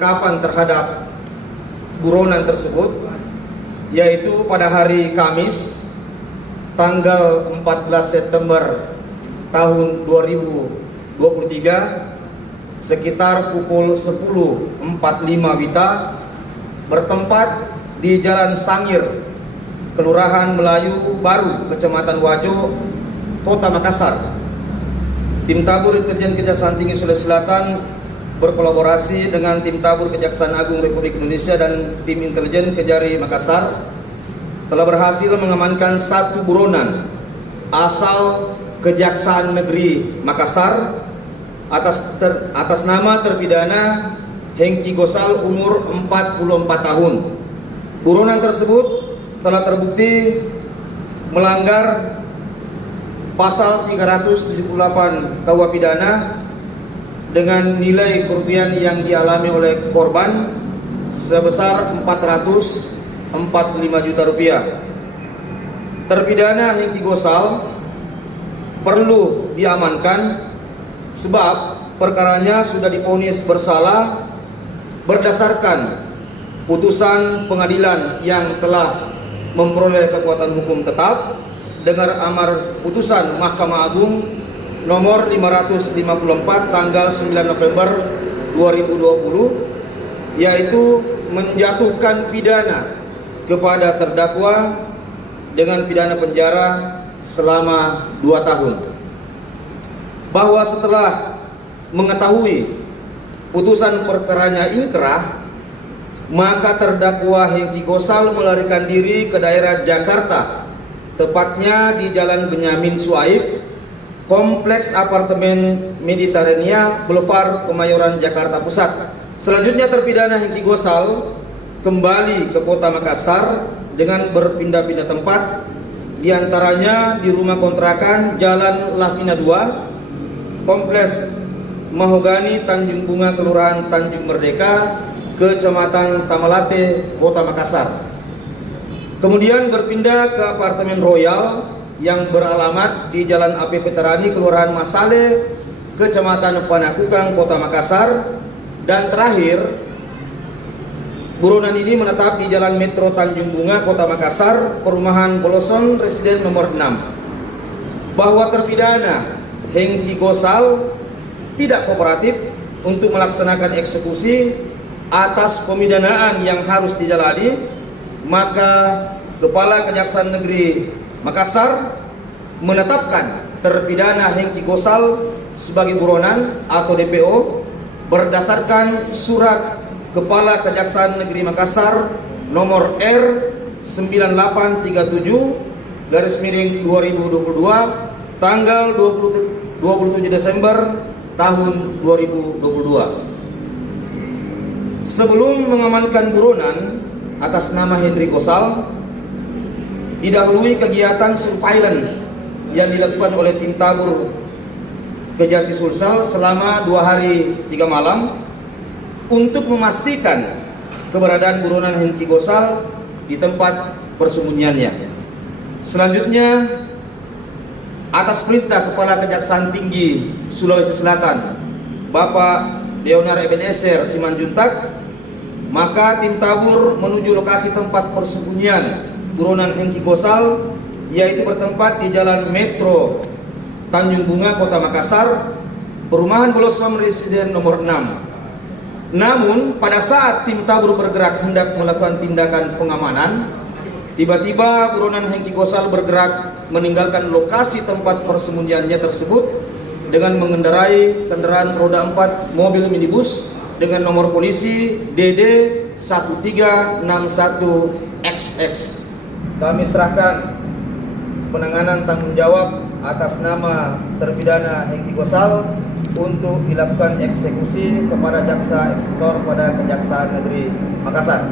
Kapan terhadap buronan tersebut, yaitu pada hari Kamis tanggal 14 September tahun 2023 sekitar pukul 10.45 WITA bertempat di Jalan Sangir, Kelurahan Melayu Baru, Kecamatan Wajo, Kota Makassar. Tim Tabur Intelijen Kejaksaan Tinggi Sulawesi Selatan berkolaborasi dengan Tim Tabur Kejaksaan Agung Republik Indonesia dan Tim Intelijen Kejari Makassar telah berhasil mengamankan satu buronan asal Kejaksaan Negeri Makassar atas nama terpidana Hengki Gosal umur 44 tahun. Buronan tersebut telah terbukti melanggar pasal 378 KUH pidana dengan nilai kerugian yang dialami oleh korban sebesar 445 juta rupiah. Terpidana Hengki Gosal perlu diamankan sebab perkaranya sudah divonis bersalah berdasarkan putusan pengadilan yang telah memperoleh kekuatan hukum tetap dengan amar putusan Mahkamah Agung nomor 554 tanggal 9 November 2020, yaitu menjatuhkan pidana kepada terdakwa dengan pidana penjara selama 2 tahun. Bahwa setelah mengetahui putusan perkaranya ingkrah, maka terdakwa Hengki Gosal melarikan diri ke daerah Jakarta, tepatnya di Jalan Benyamin Suaib, Kompleks Apartemen Mediterania, Boulevard Kemayoran, Jakarta Pusat. Selanjutnya terpidana Hengki Gosal kembali ke Kota Makassar dengan berpindah-pindah tempat, diantaranya di rumah kontrakan Jalan Lavina 2, Kompleks Mahogani Tanjung Bunga, Kelurahan Tanjung Merdeka, Kecamatan Tamalate, Kota Makassar. Kemudian berpindah ke apartemen Royal yang beralamat di Jalan AP Veterani, Kelurahan Masale, Kecamatan Panakukang, Kota Makassar. Dan terakhir, buronan ini menetap di Jalan Metro Tanjung Bunga, Kota Makassar, Perumahan Bolosong, Residen nomor 6. Bahwa terpidana Hengki Gosal tidak kooperatif untuk melaksanakan eksekusi atas pemidanaan yang harus dijalani, maka Kepala Kejaksaan Negeri Makassar menetapkan terpidana Hengki Gosal sebagai buronan atau DPO berdasarkan surat Kepala Kejaksaan Negeri Makassar nomor R9837/2022 tanggal 27 Desember tahun 2022. Sebelum mengamankan buronan atas nama Hengki Gosal, didahului kegiatan surveillance yang dilakukan oleh Tim Tabur Kejati Sulsel selama 2 hari 3 malam untuk memastikan keberadaan buronan Hengki Gosal di tempat persembunyiannya. Selanjutnya, atas perintah Kepala Kejaksaan Tinggi Sulawesi Selatan, Bapak Leonar Ebenezer Simanjuntak, maka Tim Tabur menuju lokasi tempat persembunyian buronan Hengki Gosal, yaitu bertempat di Jalan Metro Tanjung Bunga, Kota Makassar, Perumahan Bolosong, Residen nomor 6. Namun pada saat Tim Tabur bergerak hendak melakukan tindakan pengamanan, tiba-tiba buronan Hengki Gosal bergerak meninggalkan lokasi tempat persembunyiannya tersebut dengan mengendarai kendaraan roda 4 mobil minibus dengan nomor polisi DD 1361XX. Kami serahkan penanganan tanggung jawab atas nama terpidana Hengki Gosal untuk dilakukan eksekusi kepada jaksa eksekutor pada Kejaksaan Negeri Makassar.